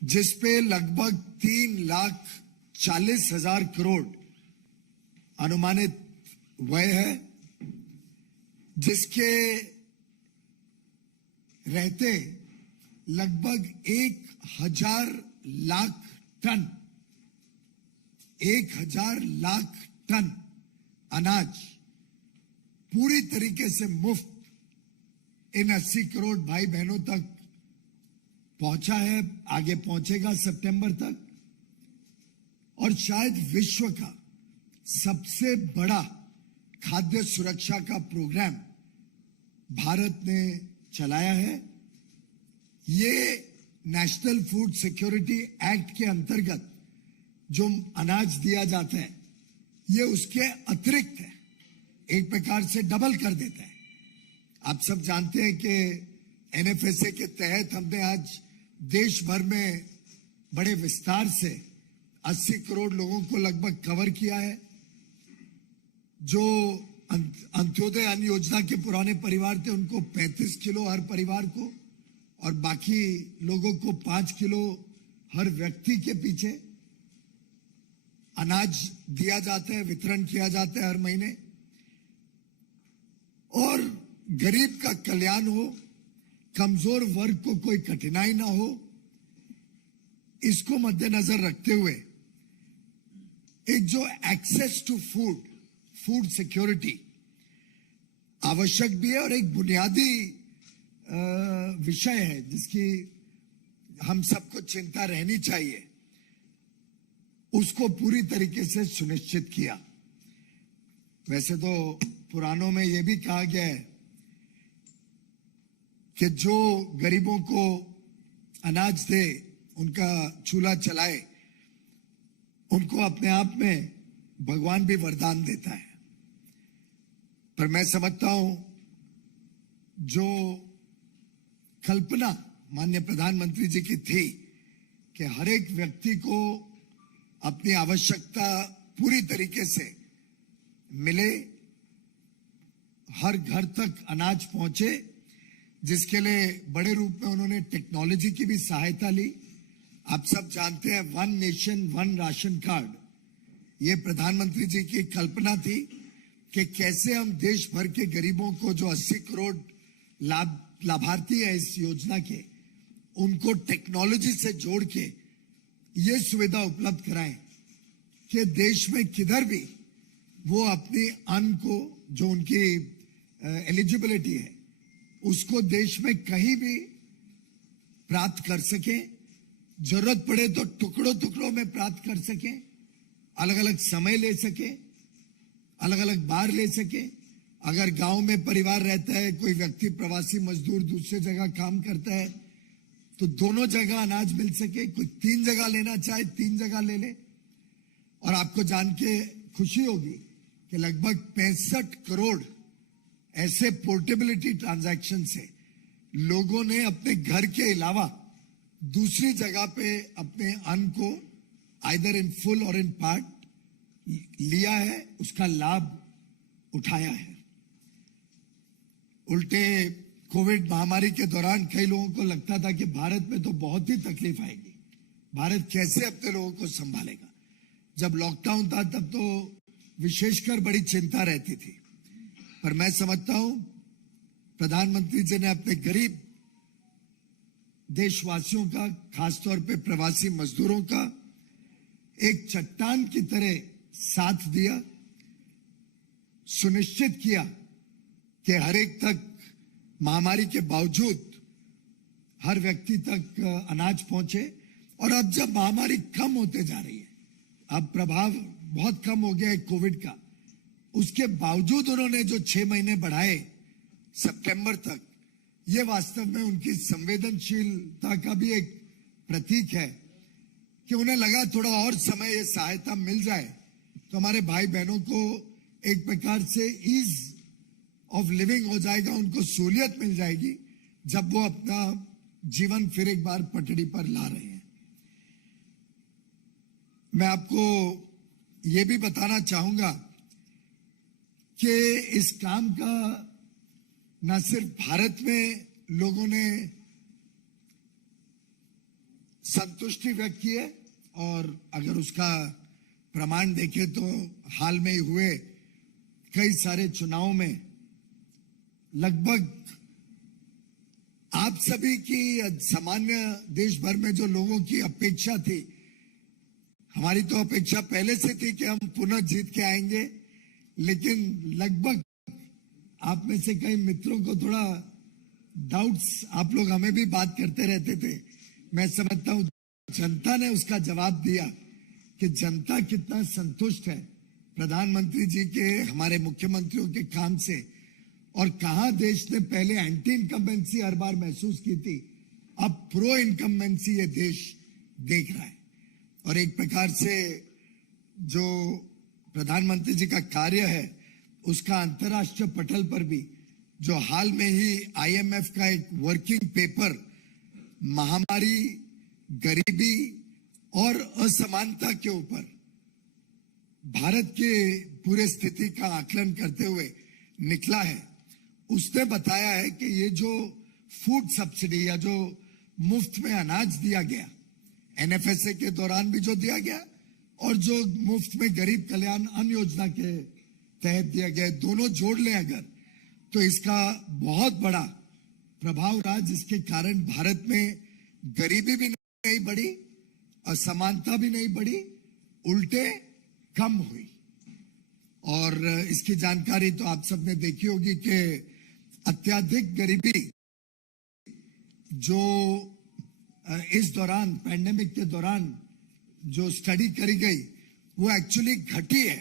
जिसपे लगभग 3,40,000 करोड़ अनुमानित व्यय है, जिसके रहते लगभग 1,000 लाख टन अनाज पूरी तरीके से मुफ्त इन 80 करोड़ भाई बहनों तक पहुंचा है, आगे पहुंचेगा सितंबर तक। और शायद विश्व का सबसे बड़ा खाद्य सुरक्षा का प्रोग्राम भारत ने चलाया है। ये नेशनल फूड सिक्योरिटी एक्ट के अंतर्गत जो अनाज दिया जाता है, ये उसके अतिरिक्त है, एक प्रकार से डबल कर देता है। आप सब जानते हैं कि एनएफएसए के तहत हमने आज देश भर में बड़े विस्तार से 80 करोड़ लोगों को लगभग कवर किया है। जो अंत्योदय अन्न योजना के पुराने परिवार थे, उनको 35 किलो हर परिवार को, और बाकी लोगों को 5 किलो हर व्यक्ति के पीछे अनाज दिया जाता है, वितरण किया जाता है हर महीने। और गरीब का कल्याण हो, कमजोर वर्ग को कोई कठिनाई ना हो, इसको मद्देनजर रखते हुए एक जो एक्सेस टू फूड सिक्योरिटी आवश्यक भी है और एक बुनियादी विषय है जिसकी हम सबको चिंता रहनी चाहिए, उसको पूरी तरीके से सुनिश्चित किया। वैसे तो पुराणों में यह भी कहा गया है कि जो गरीबों को अनाज दे, उनका चूल्हा चलाए, उनको अपने आप में भगवान भी वरदान देता है। पर मैं समझता हूं जो कल्पना माननीय प्रधानमंत्री जी की थी कि हर एक व्यक्ति को अपनी आवश्यकता पूरी तरीके से मिले, हर घर तक अनाज पहुंचे, जिसके लिए बड़े रूप में उन्होंने टेक्नोलॉजी की भी सहायता ली। आप सब जानते हैं 1 नेशन 1 राशन कार्ड, ये प्रधानमंत्री जी की कल्पना थी कि कैसे हम देश भर के गरीबों को, जो 80 करोड़ लाभार्थी है इस योजना के, उनको टेक्नोलॉजी से जोड़ के ये सुविधा उपलब्ध कराएं कि देश में किधर भी वो अपनी अन्न को, जो उनकी एलिजिबिलिटी है, उसको देश में कहीं भी प्राप्त कर सके। जरूरत पड़े तो टुकड़ों टुकड़ों में प्राप्त कर सके, अलग अलग समय ले सके, अलग अलग बार ले सके। अगर गांव में परिवार रहता है, कोई व्यक्ति प्रवासी मजदूर दूसरे जगह काम करता है, तो दोनों जगह अनाज मिल सके। कोई 3 जगह लेना चाहे 3 जगह ले ले। और आपको जान के खुशी होगी कि लगभग 65 करोड़ ऐसे पोर्टेबिलिटी ट्रांजैक्शन से लोगों ने अपने घर के अलावा दूसरी जगह पे अपने अन्न को आइदर इन फुल और इन पार्ट लिया है, उसका लाभ उठाया है। उल्टे कोविड महामारी के दौरान कई लोगों को लगता था कि भारत में तो बहुत ही तकलीफ आएगी, भारत कैसे अपने लोगों को संभालेगा। जब लॉकडाउन था तब तो विशेषकर बड़ी चिंता रहती थी। पर मैं समझता हूं प्रधानमंत्री जी ने अपने गरीब देशवासियों का, खासतौर पे प्रवासी मजदूरों का एक चट्टान की तरह साथ दिया, सुनिश्चित किया कि हर एक तक महामारी के बावजूद हर व्यक्ति तक अनाज पहुंचे। और अब जब महामारी कम होते जा रही है, अब प्रभाव बहुत कम हो गया है कोविड का, उसके बावजूद उन्होंने जो 6 महीने बढ़ाए सितंबर तक, ये वास्तव में उनकी संवेदनशीलता का भी एक प्रतीक है कि उन्हें लगा थोड़ा और समय ये सहायता मिल जाए तो हमारे भाई बहनों को एक प्रकार से ईज ऑफ लिविंग हो जाएगा, उनको सहूलियत मिल जाएगी जब वो अपना जीवन फिर एक बार पटड़ी पर ला रहे हैं। मैं आपको ये भी बताना चाहूंगा कि इस काम का न सिर्फ भारत में लोगों ने संतुष्टि व्यक्त की है और अगर उसका प्रमाण देखें तो हाल में ही हुए कई सारे चुनावों में लगभग आप सभी की सामान्य देश भर में जो लोगों की अपेक्षा थी, हमारी तो अपेक्षा पहले से थी कि हम पुनः जीत के आएंगे, लेकिन लगभग आप में से कई मित्रों को थोड़ा डाउट्स, आप लोग हमें भी बात करते रहते थे। मैं समझता हूं जनता ने उसका जवाब दिया कि जनता कितना संतुष्ट है प्रधानमंत्री जी के, हमारे मुख्यमंत्रियों के काम से, और कहां देश ने पहले एंटी इनकम्बेंसी हर बार महसूस की थी, अब प्रो इनकम्बेंसी ये देश देख रहा है। और एक प्रकार से जो प्रधानमंत्री जी का कार्य है उसका अंतर्राष्ट्रीय पटल पर भी, जो हाल में ही IMF का एक वर्किंग पेपर महामारी, गरीबी और असमानता के ऊपर भारत के पूरे स्थिति का आकलन करते हुए निकला है, उसने बताया है कि ये जो फूड सब्सिडी या जो मुफ्त में अनाज दिया गया, NFSA के दौरान भी जो दिया गया और जो मुफ्त में गरीब कल्याण अन्न योजना के तहत दिया गया, दोनों जोड़ लें अगर, तो इसका बहुत बड़ा प्रभाव रहा, जिसके कारण भारत में गरीबी भी नहीं बढ़ी, असमानता भी नहीं बढ़ी, उल्टे कम हुई। और इसकी जानकारी तो आप सबने देखी होगी कि अत्यधिक गरीबी जो इस दौरान पैंडेमिक के दौरान जो स्टडी करी गई वो एक्चुअली घटी है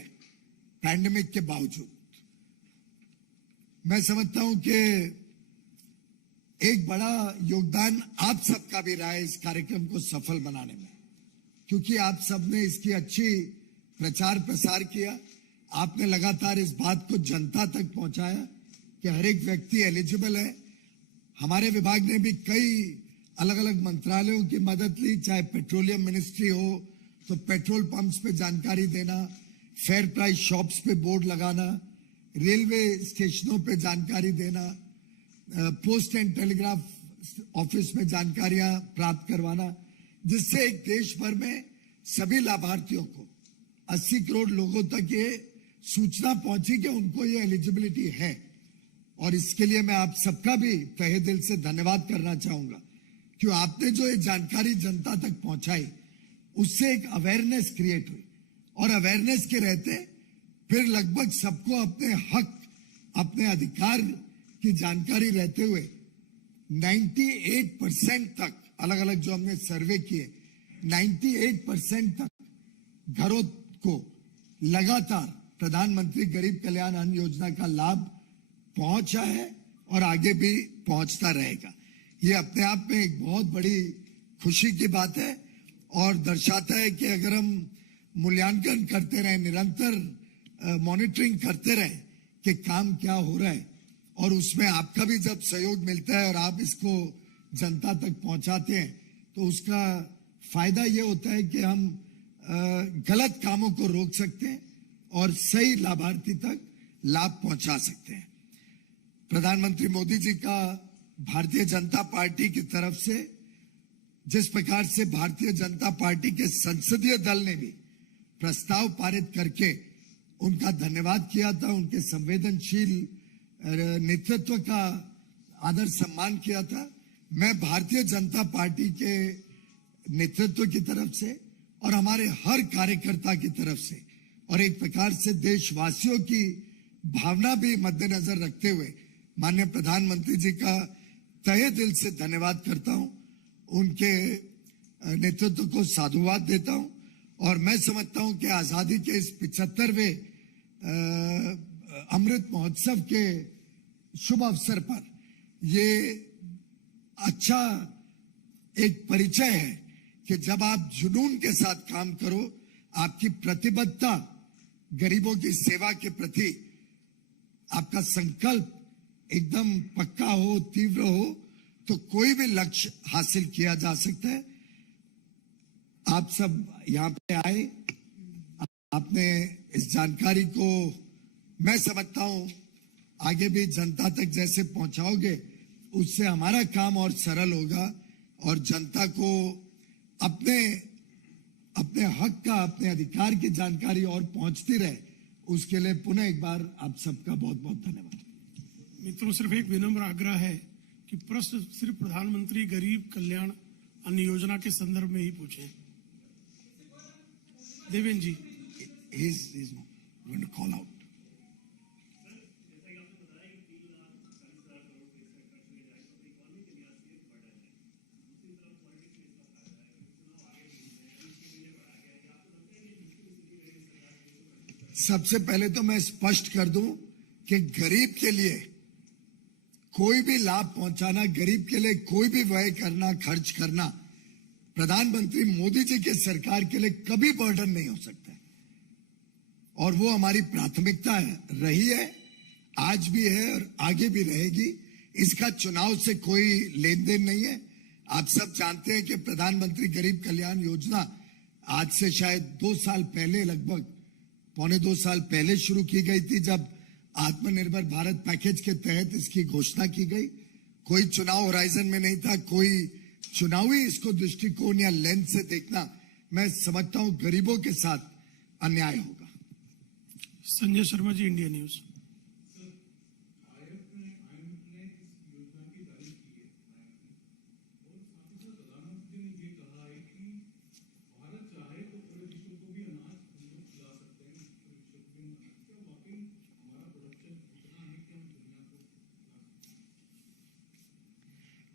पैंडेमिक के बावजूद। मैं समझता हूं कि एक बड़ा योगदान आप सबका भी रहा है इस कार्यक्रम को सफल बनाने में, क्योंकि आप सबने इसकी अच्छी प्रचार प्रसार किया, आपने लगातार इस बात को जनता तक पहुंचाया कि हर एक व्यक्ति एलिजिबल है। हमारे विभाग ने भी कई अलग अलग मंत्रालयों की मदद ली, चाहे पेट्रोलियम मिनिस्ट्री हो तो पेट्रोल पंप्स पे जानकारी देना, फेयर प्राइस शॉप्स पे बोर्ड लगाना, रेलवे स्टेशनों पे जानकारी देना, पोस्ट एंड टेलीग्राफ ऑफिस में जानकारियां प्राप्त करवाना, जिससे एक देश भर में सभी लाभार्थियों को 80 करोड़ लोगों तक ये सूचना पहुंची कि उनको ये एलिजिबिलिटी है। और इसके लिए मैं आप सबका भी तहे दिल से धन्यवाद करना चाहूंगा, क्यों आपने जो ये जानकारी जनता तक पहुंचाई उससे एक अवेयरनेस क्रिएट हुई, और अवेयरनेस के रहते फिर लगभग सबको अपने हक, अपने अधिकार की जानकारी रहते हुए 98% तक, अलग अलग जो हमने सर्वे किए, 98% तक घरों को लगातार प्रधानमंत्री गरीब कल्याण अन्न योजना का लाभ पहुंचा है और आगे भी पहुंचता रहेगा। ये अपने आप में एक बहुत बड़ी खुशी की बात है और दर्शाता है कि अगर हम मूल्यांकन करते रहें, निरंतर मॉनिटरिंग करते रहें कि काम क्या हो रहा है, और उसमें आपका भी जब सहयोग मिलता है और आप इसको जनता तक पहुंचाते हैं, तो उसका फायदा ये होता है कि हम गलत कामों को रोक सकते हैं और सही लाभार्थी तक लाभ पहुंचा सकते हैं। प्रधानमंत्री मोदी जी का भारतीय जनता पार्टी की तरफ से जिस प्रकार से भारतीय जनता पार्टी के संसदीय दल ने भी प्रस्ताव पारित करके उनका धन्यवाद किया था, उनके संवेदनशील नेतृत्व का आदर सम्मान किया था, मैं भारतीय जनता पार्टी के नेतृत्व की तरफ से और हमारे हर कार्यकर्ता की तरफ से और एक प्रकार से देशवासियों की भावना भी मद्देनजर रखते हुए माननीय प्रधानमंत्री जी का तहे दिल से धन्यवाद करता हूं, उनके नेतृत्व को साधुवाद देता हूं। और मैं समझता हूं कि आजादी के इस 75वें अमृत महोत्सव के शुभ अवसर पर ये अच्छा एक परिचय है कि जब आप जुनून के साथ काम करो, आपकी प्रतिबद्धता गरीबों की सेवा के प्रति, आपका संकल्प एकदम पक्का हो, तीव्र हो, तो कोई भी लक्ष्य हासिल किया जा सकता है। आप सब यहाँ पे आए, आपने इस जानकारी को मैं समझता हूं आगे भी जनता तक जैसे पहुंचाओगे, उससे हमारा काम और सरल होगा और जनता को अपने अपने हक का, अपने अधिकार की जानकारी और पहुंचती रहे, उसके लिए पुनः एक बार आप सबका बहुत बहुत धन्यवाद। मित्रों, सिर्फ एक विनम्र आग्रह है कि प्रश्न सिर्फ प्रधानमंत्री गरीब कल्याण अन्न योजना के संदर्भ में ही पूछें। देवेंद्र जी, He's going to call out. सबसे पहले तो मैं स्पष्ट कर दूं कि गरीब के लिए कोई भी लाभ पहुंचाना, गरीब के लिए कोई भी व्यय करना, खर्च करना, प्रधानमंत्री मोदी जी के सरकार के लिए कभी बर्डन नहीं हो सकता है। और वो हमारी प्राथमिकता रही है, आज भी है और आगे भी रहेगी। इसका चुनाव से कोई लेन देन नहीं है। आप सब जानते हैं कि प्रधानमंत्री गरीब कल्याण योजना आज से शायद 2 साल पहले, लगभग पौने 2 साल पहले शुरू की गई थी, जब आत्मनिर्भर भारत पैकेज के तहत इसकी घोषणा की गई। कोई चुनाव होराइजन में नहीं था, कोई चुनावी इसको दृष्टिकोण या लेंस से देखना, मैं समझता हूं गरीबों के साथ अन्याय होगा। Sanjay Sharma ji, India news.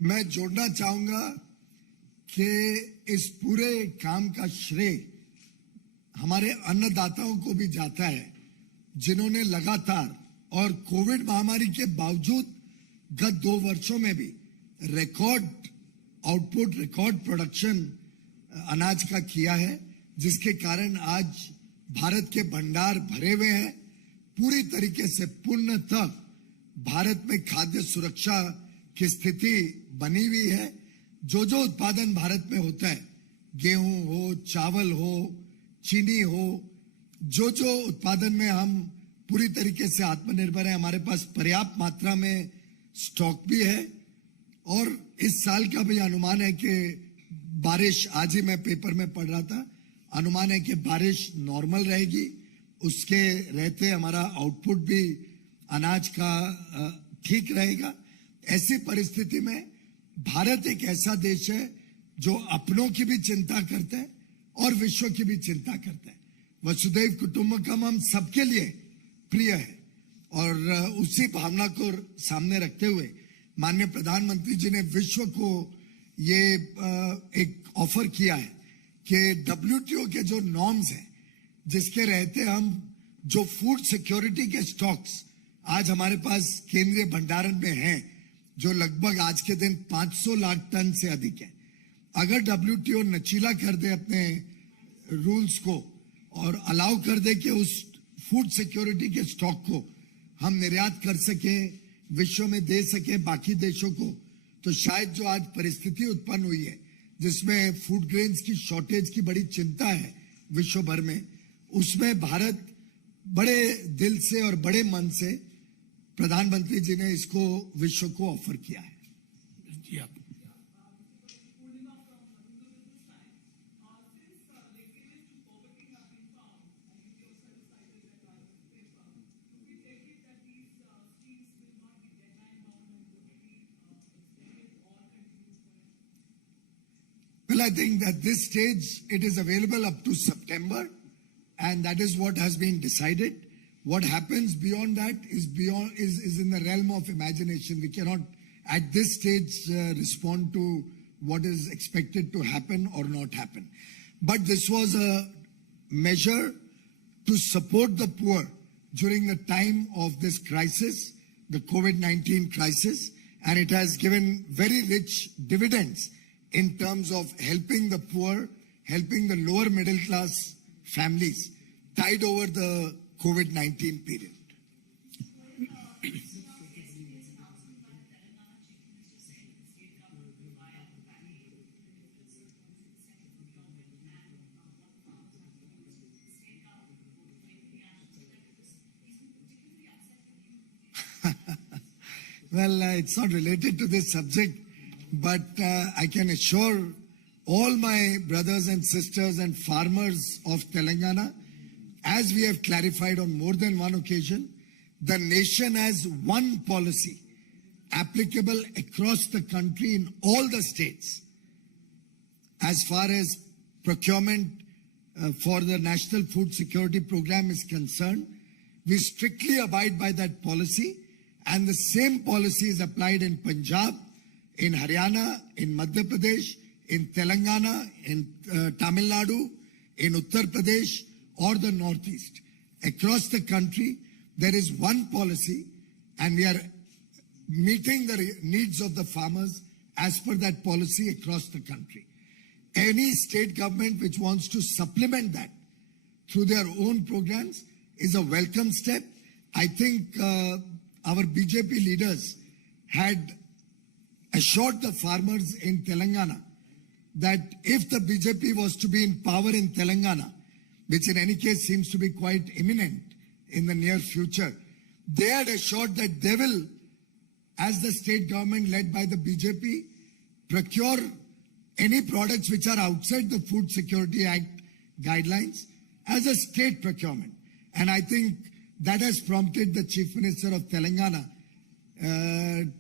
मैं जोड़ना चाहूंगा कि इस पूरे काम का श्रेय हमारे अन्नदाताओं को भी जाता है, जिन्होंने लगातार और कोविड महामारी के बावजूद गत 2 वर्षों में भी रिकॉर्ड आउटपुट, रिकॉर्ड प्रोडक्शन अनाज का किया है, जिसके कारण आज भारत के भंडार भरे हुए हैं। पूरी तरीके से पूर्णतः भारत में खाद्य सुरक्षा की स्थिति बनी हुई है। जो जो उत्पादन भारत में होता है, गेहूं हो, चावल हो, चीनी हो, जो जो उत्पादन में हम पूरी तरीके से आत्मनिर्भर है, हमारे पास पर्याप्त मात्रा में स्टॉक भी है। और इस साल का भी अनुमान है कि बारिश, आज ही मैं पेपर में पढ़ रहा था, अनुमान है कि बारिश नॉर्मल रहेगी। उसके रहते हमारा आउटपुट भी अनाज का ठीक रहेगा। ऐसी परिस्थिति में भारत एक ऐसा देश है जो अपनों की भी चिंता करता है और विश्व की भी चिंता करता है। वसुधैव कुटुंबकम हम सबके लिए प्रिय है, और उसी भावना को सामने रखते हुए माननीय प्रधानमंत्री जी ने विश्व को ये एक ऑफर किया है कि WTO के जो नॉर्म्स हैं, जिसके रहते हम जो फूड सिक्योरिटी के स्टॉक्स आज हमारे पास केंद्रीय भंडारण में हैं, जो लगभग आज के दिन 500 लाख टन से अधिक है, अगर WTO नचीला कर दे अपने रूल्स को और अलाउ कर दे कि उस फूड सिक्योरिटी के स्टॉक को हम निर्यात कर सके, विश्व में दे सके बाकी देशों को, तो शायद जो आज परिस्थिति उत्पन्न हुई है, जिसमें फूड ग्रेन्स की शॉर्टेज की बड़ी चिंता है विश्व भर में, उसमें भारत बड़े दिल से और बड़े मन से प्रधानमंत्री जी ने इसको विश्व को ऑफर किया है। जी आप। Well, I think at this stage it is available up to September, and that is what has been decided. What happens beyond that is in the realm of imagination. We cannot at this stage respond to what is expected to happen or not happen. But this was a measure to support the poor during the time of this crisis, the COVID-19 crisis, and it has given very rich dividends in terms of helping the poor, helping the lower middle class families tide over the COVID-19 period. Well, it's not related to this subject, but I can assure all my brothers and sisters and farmers of Telangana, as we have clarified on more than one occasion, the nation has one policy applicable across the country in all the states. As far as procurement for the National Food Security Program is concerned, we strictly abide by that policy, and the same policy is applied in Punjab, in Haryana, in Madhya Pradesh, in Telangana, in Tamil Nadu, in Uttar Pradesh, or the Northeast. Across the country, there is one policy, and we are meeting the needs of the farmers as per that policy across the country. Any state government which wants to supplement that through their own programs is a welcome step. I think our BJP leaders had assured the farmers in Telangana that if the BJP was to be in power in Telangana, which in any case seems to be quite imminent in the near future, they had assured that they will, as the state government led by the BJP, procure any products which are outside the Food Security Act guidelines as a state procurement. And I think that has prompted the Chief Minister of Telangana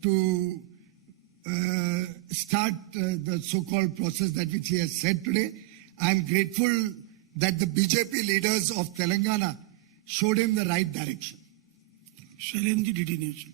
to start the so-called process that which he has said today. I am grateful that the BJP leaders of Telangana showed him the right direction. Shailendra ji, DD news.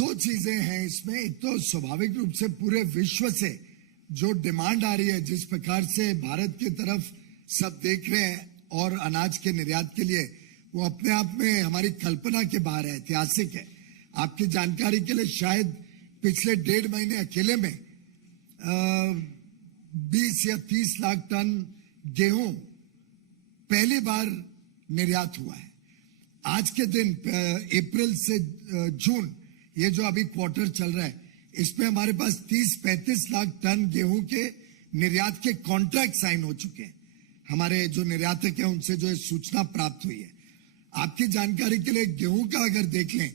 दो चीजें हैं इसमें। एक तो स्वाभाविक रूप से पूरे विश्व से जो डिमांड आ रही है, जिस प्रकार से भारत की तरफ सब देख रहे हैं और अनाज के निर्यात के लिए, वो अपने आप में हमारी कल्पना के बाहर है, ऐतिहासिक है। आपकी जानकारी के लिए, शायद पिछले 1.5 महीने अकेले में 20 या 30 लाख टन गेहूं पहली बार निर्यात हुआ है। आज के दिन अप्रैल से जून, ये जो अभी क्वार्टर चल रहा है, इसमें हमारे पास 30-35 लाख टन गेहूं के निर्यात के कॉन्ट्रैक्ट साइन हो चुके हैं। हमारे जो निर्यातक हैं उनसे जो सूचना प्राप्त हुई है। आपकी जानकारी के लिए गेहूं का अगर देख लें,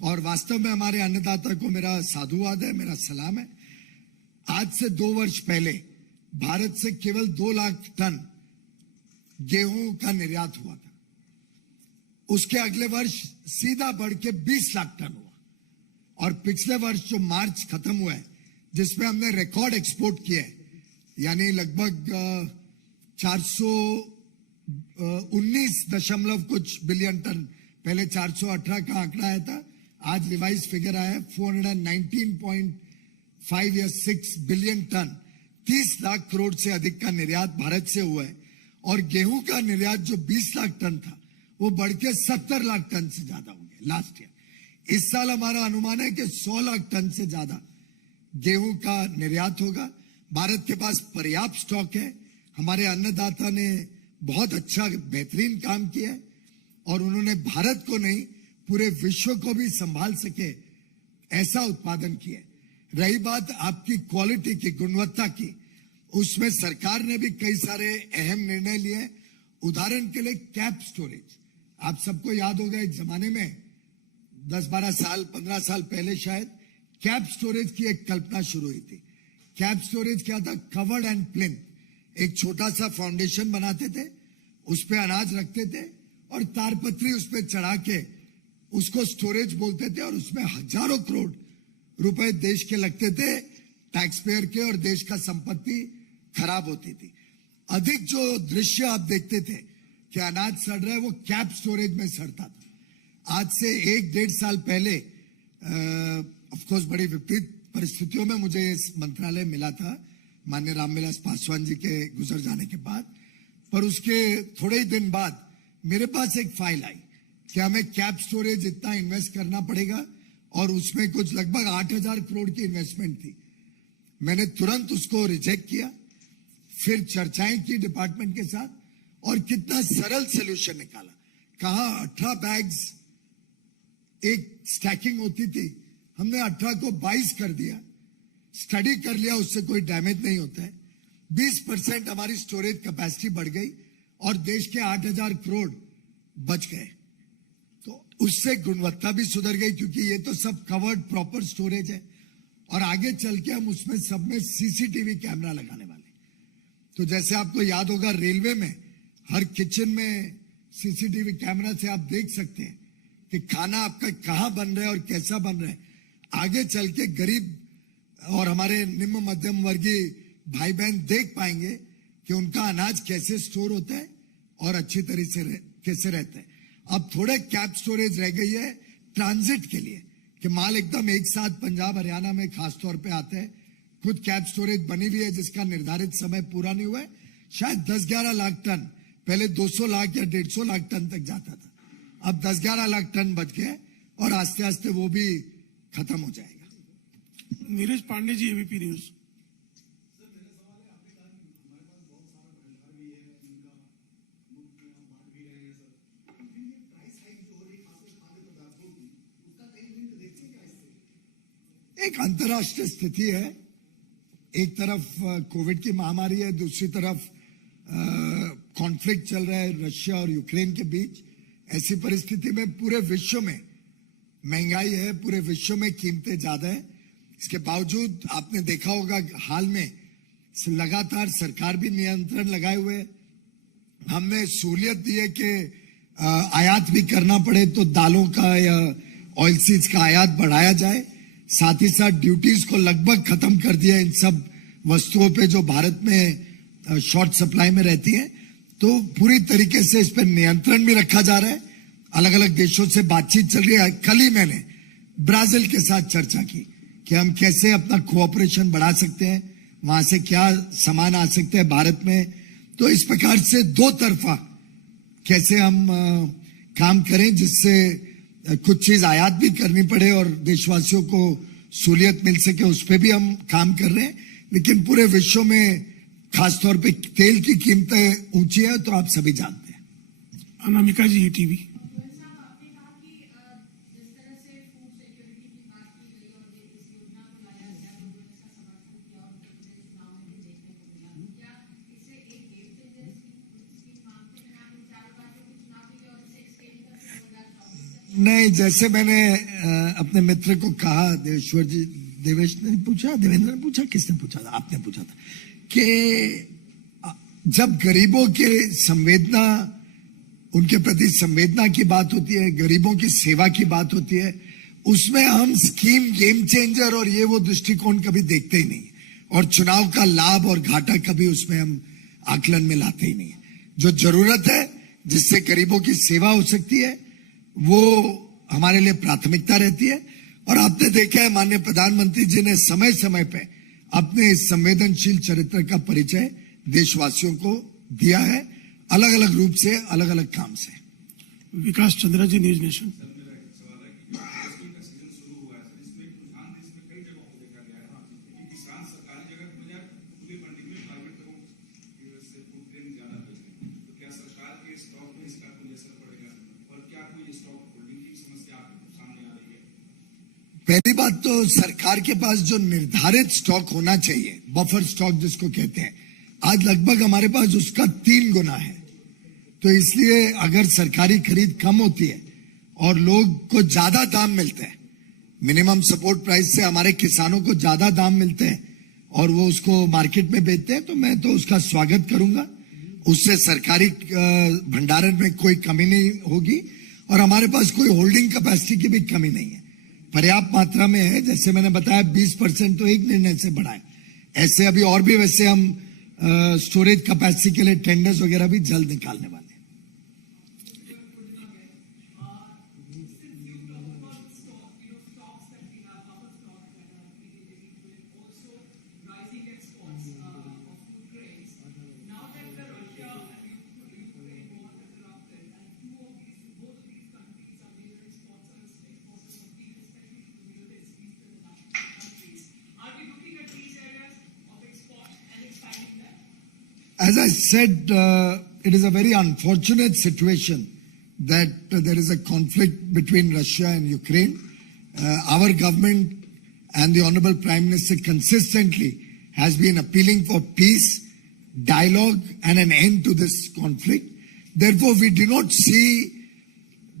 और वास्तव में हमारे अन्नदाता को मेरा साधुवाद है, मेरा सलाम है। आज से 2 वर्ष पहले भारत से केवल 2 लाख टन गेहूं का निर्यात हुआ था। उसके अगले वर्ष सीधा बढ़ के 20 लाख टन हुआ, और पिछले वर्ष जो मार्च खत्म हुआ है, जिसमें हमने रिकॉर्ड एक्सपोर्ट किया है, यानी लगभग 419 कुछ बिलियन टन, पहले 418 का आंकड़ा आया था, आज रिवाइज फिगर आया है 419.5 या 6 बिलियन टन, 30 लाख करोड़ से अधिक का निर्यात भारत से हुआ है। और गेहूं का निर्यात जो 20 लाख टन था, वो बढ़ के 70 लाख टन से ज्यादा हो गया लास्ट ईयर। इस साल हमारा अनुमान है कि 100 लाख टन से ज्यादा गेहूं का निर्यात होगा। भारत के पास पर्याप्त स्टॉक है। हमारे अन्नदाता ने बहुत अच्छा बेहतरीन काम किया है, और उन्होंने भारत को नहीं पूरे विश्व को भी संभाल सके ऐसा उत्पादन किया है। रही बात आपकी क्वालिटी की, गुणवत्ता की, उसमें सरकार ने भी कई सारे अहम निर्णय लिए। उदाहरण के लिए कैप स्टोरेज, आप सबको याद होगा एक जमाने में 10-12 साल 15 साल पहले शायद कैप स्टोरेज की एक कल्पना शुरू हुई थी। कैप स्टोरेज क्या था? कवर्ड एंड प्लिंथ, एक छोटा सा फाउंडेशन बनाते थे, उस पे अनाज रखते थे और तारपत्री उस पे चढ़ा के उसको स्टोरेज बोलते थे, और उसमें हजारों करोड़ रुपए देश के लगते थे, टैक्स पेयर के, और देश का संपत्ति खराब होती थी। अधिक जो दृश्य आप देखते थे कि अनाज सड़ रहा है, वो कैप स्टोरेज में सड़ता था। आज से 1-1.5 साल पहले ऑफ कोर्स बड़ी विपरीत परिस्थितियों में मुझे इस मंत्रालय मिला था, माननीय रामविलास पासवान जी के गुजर जाने के बाद, पर उसके थोड़े ही दिन बाद मेरे पास एक फाइल आई कि हमें कैप स्टोरेज इतना इन्वेस्ट करना पड़ेगा, और उसमें कुछ लगभग 8,000 करोड़ की इन्वेस्टमेंट थी। मैंने तुरंत उसको रिजेक्ट किया, फिर चर्चाएं की डिपार्टमेंट के साथ और कितना सरल सोल्यूशन निकाला। कहा 18 बैग्स एक स्टैकिंग होती थी, हमने 18 को 22 कर दिया, स्टडी कर लिया, उससे कोई डैमेज नहीं होता है। 20% हमारी स्टोरेज कैपेसिटी बढ़ गई और देश के 8,000 करोड़ बच गए। तो उससे गुणवत्ता भी सुधर गई, क्योंकि ये तो सब कवर्ड प्रॉपर स्टोरेज है और आगे चल के हम उसमें सब में सीसीटीवी कैमरा लगाने वाले। तो जैसे आपको याद होगा, रेलवे में हर किचन में सीसीटीवी कैमरा से आप देख सकते हैं कि खाना आपका कहां बन रहा है और कैसा बन रहा है। आगे चल के गरीब और हमारे निम्न मध्यम वर्गीय भाई बहन देख पाएंगे कि उनका अनाज कैसे स्टोर होता है और अच्छी तरीके से कैसे रहता है। अब थोड़े कैप स्टोरेज रह गई है ट्रांजिट के लिए, कि माल एकदम एक साथ पंजाब हरियाणा में खास तौर पे आता है। खुद कैप स्टोरेज बनी हुई है जिसका निर्धारित समय पूरा नहीं हुआ है। शायद 10-11 लाख टन, पहले 200 लाख या 150 लाख टन तक जाता था, अब 10-11 लाख टन बच गए और आस्ते आस्ते वो भी खत्म हो जाएगा। Neeraj Pandey ji, ABP news. एक अंतर्राष्ट्रीय स्थिति है, एक तरफ कोविड की महामारी है, दूसरी तरफ कॉन्फ्लिक्ट चल रहा है रशिया और यूक्रेन के बीच। ऐसी परिस्थिति में पूरे विश्व में महंगाई है, पूरे विश्व में कीमतें ज्यादा है। इसके बावजूद आपने देखा होगा हाल में लगातार सरकार भी नियंत्रण लगाए हुए है। हमने सहूलियत दी है कि आयात भी करना पड़े तो दालों का या ऑयल सीड्स का आयात बढ़ाया जाए। साथ ही साथ ड्यूटीज को लगभग खत्म कर दिया इन सब वस्तुओं पे जो भारत में शॉर्ट सप्लाई में रहती हैं। तो पूरी तरीके से इस पर नियंत्रण भी रखा जा रहा है। अलग अलग देशों से बातचीत चल रही है। कल ही मैंने ब्राजील के साथ चर्चा की कि हम कैसे अपना कोऑपरेशन बढ़ा सकते हैं, वहां से क्या सामान आ सकते हैं भारत में। तो इस प्रकार से दो तरफा कैसे हम काम करें जिससे कुछ चीज आयात भी करनी पड़े और देशवासियों को सहूलियत मिल सके, उस पर भी हम काम कर रहे हैं। लेकिन पूरे विश्व में खासतौर पे तेल की कीमतें ऊंची है, तो आप सभी जानते हैं। अनामिका जी, ईटीवी। नहीं, जैसे मैंने अपने मित्र को कहा, देवेश्वर जी, देवेश ने पूछा, देवेंद्र ने पूछा, किसने पूछा था? आपने पूछा था कि जब गरीबों के संवेदना, उनके प्रति संवेदना की बात होती है, गरीबों की सेवा की बात होती है, उसमें हम स्कीम, गेम चेंजर और ये वो दृष्टिकोण कभी देखते ही नहीं, और चुनाव का लाभ और घाटा कभी उसमें हम आकलन में लाते ही नहीं। जो जरूरत है जिससे गरीबों की सेवा हो सकती है वो हमारे लिए प्राथमिकता रहती है। और आपने देखा है माननीय प्रधानमंत्री जी ने समय समय पे अपने इस संवेदनशील चरित्र का परिचय देशवासियों को दिया है, अलग अलग रूप से, अलग अलग काम से। विकास चंद्रा जी, न्यूज नेशन। पहली बात तो सरकार के पास जो निर्धारित स्टॉक होना चाहिए, बफर स्टॉक जिसको कहते हैं, आज लगभग हमारे पास उसका 3 गुना है। तो इसलिए अगर सरकारी खरीद कम होती है और लोग को ज्यादा दाम मिलते हैं, मिनिमम सपोर्ट प्राइस से हमारे किसानों को ज्यादा दाम मिलते हैं और वो उसको मार्केट में बेचते हैं, तो मैं तो उसका स्वागत करूंगा। उससे सरकारी भंडारण में कोई कमी नहीं होगी और हमारे पास कोई होल्डिंग कैपेसिटी की भी कमी नहीं है, पर्याप्त मात्रा में है। जैसे मैंने बताया 20% तो एक निर्णय से बढ़ा है, ऐसे अभी और भी वैसे हम स्टोरेज कैपेसिटी के लिए टेंडर्स वगैरह भी जल्द निकालने वाले हैं। As I said, it is a very unfortunate situation that there is a conflict between Russia and Ukraine. Our government and the Honorable Prime Minister consistently has been appealing for peace, dialogue, and an end to this conflict. Therefore, we do not see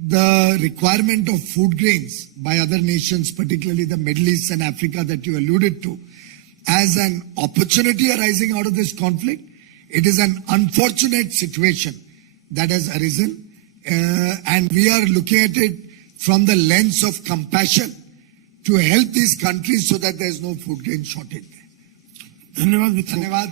the requirement of food grains by other nations, particularly the Middle East and Africa that you alluded to, as an opportunity arising out of this conflict. It is an unfortunate situation that has arisen, and we are looking at it from the lens of compassion to help these countries so that there is no food grain shortage. धन्यवाद मित्रों। धन्यवाद।